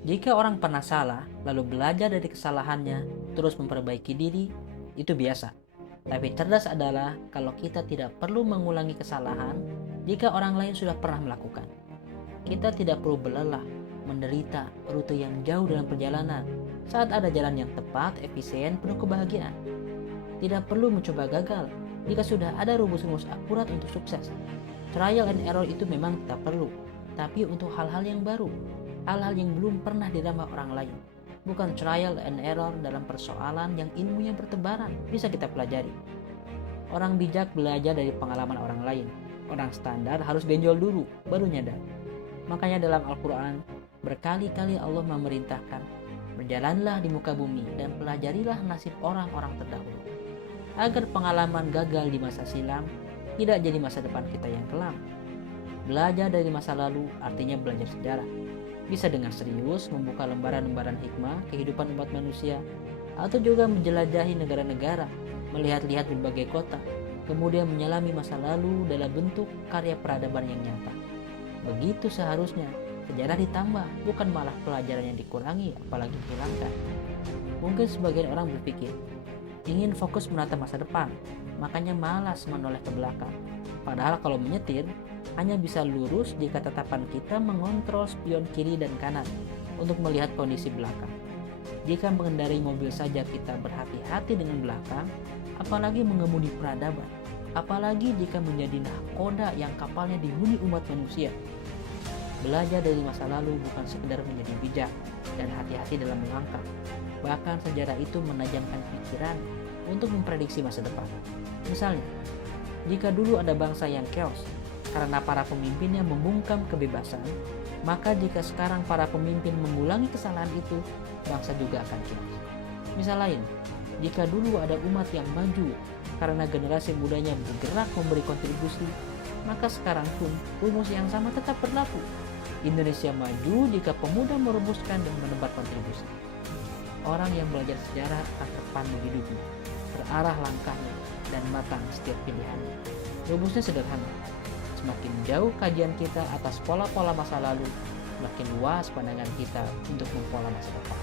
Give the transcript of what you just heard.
Jika orang pernah salah, lalu belajar dari kesalahannya, terus memperbaiki diri, itu biasa. Tapi cerdas adalah kalau kita tidak perlu mengulangi kesalahan jika orang lain sudah pernah melakukan. Kita tidak perlu belelah, menderita rute yang jauh dalam perjalanan saat ada jalan yang tepat, efisien, penuh kebahagiaan. Tidak perlu mencoba gagal jika sudah ada rumus-rumus akurat untuk sukses. Trial and error itu memang tetap perlu, tapi untuk hal-hal yang baru, hal-hal yang belum pernah dirambah orang lain. Bukan trial and error dalam persoalan yang ilmunya bertebaran bisa kita pelajari. Orang bijak belajar dari pengalaman orang lain. Orang standar harus benjol dulu, baru nyadar. Makanya dalam Al-Quran, berkali-kali Allah memerintahkan, berjalanlah di muka bumi dan pelajarilah nasib orang-orang terdahulu. Agar pengalaman gagal di masa silam tidak jadi masa depan kita yang kelam. Belajar dari masa lalu artinya belajar sejarah. Bisa dengan serius membuka lembaran-lembaran hikmah kehidupan umat manusia, atau juga menjelajahi negara-negara, melihat-lihat berbagai kota, kemudian menyelami masa lalu dalam bentuk karya peradaban yang nyata. Begitu seharusnya, sejarah ditambah, bukan malah pelajaran yang dikurangi, apalagi dihilangkan. Mungkin sebagian orang berpikir, ingin fokus menata masa depan, makanya malas menoleh ke belakang. Padahal kalau menyetir, hanya bisa lurus jika tatapan kita mengontrol spion kiri dan kanan untuk melihat kondisi belakang. Jika mengendarai mobil saja kita berhati-hati dengan belakang, apalagi mengemudi peradaban, apalagi jika menjadi nahkoda yang kapalnya dihuni umat manusia. Belajar dari masa lalu bukan sekedar menjadi bijak dan hati-hati dalam melangkah. Bahkan sejarah itu menajamkan pikiran untuk memprediksi masa depan. Misalnya, jika dulu ada bangsa yang chaos karena para pemimpinnya membungkam kebebasan, maka jika sekarang para pemimpin mengulangi kesalahan itu, bangsa juga akan chaos. Misal lain, jika dulu ada umat yang maju karena generasi mudanya bergerak memberi kontribusi, maka sekarang pun rumus yang sama tetap berlaku. Indonesia maju jika pemuda merumuskan dan menebar kontribusi. Orang yang belajar sejarah akan terpandu hidupnya, terarah langkahnya, dan matang setiap pilihannya. Rumusnya sederhana. Semakin jauh kajian kita atas pola-pola masa lalu, semakin luas pandangan kita untuk mempola masa depan.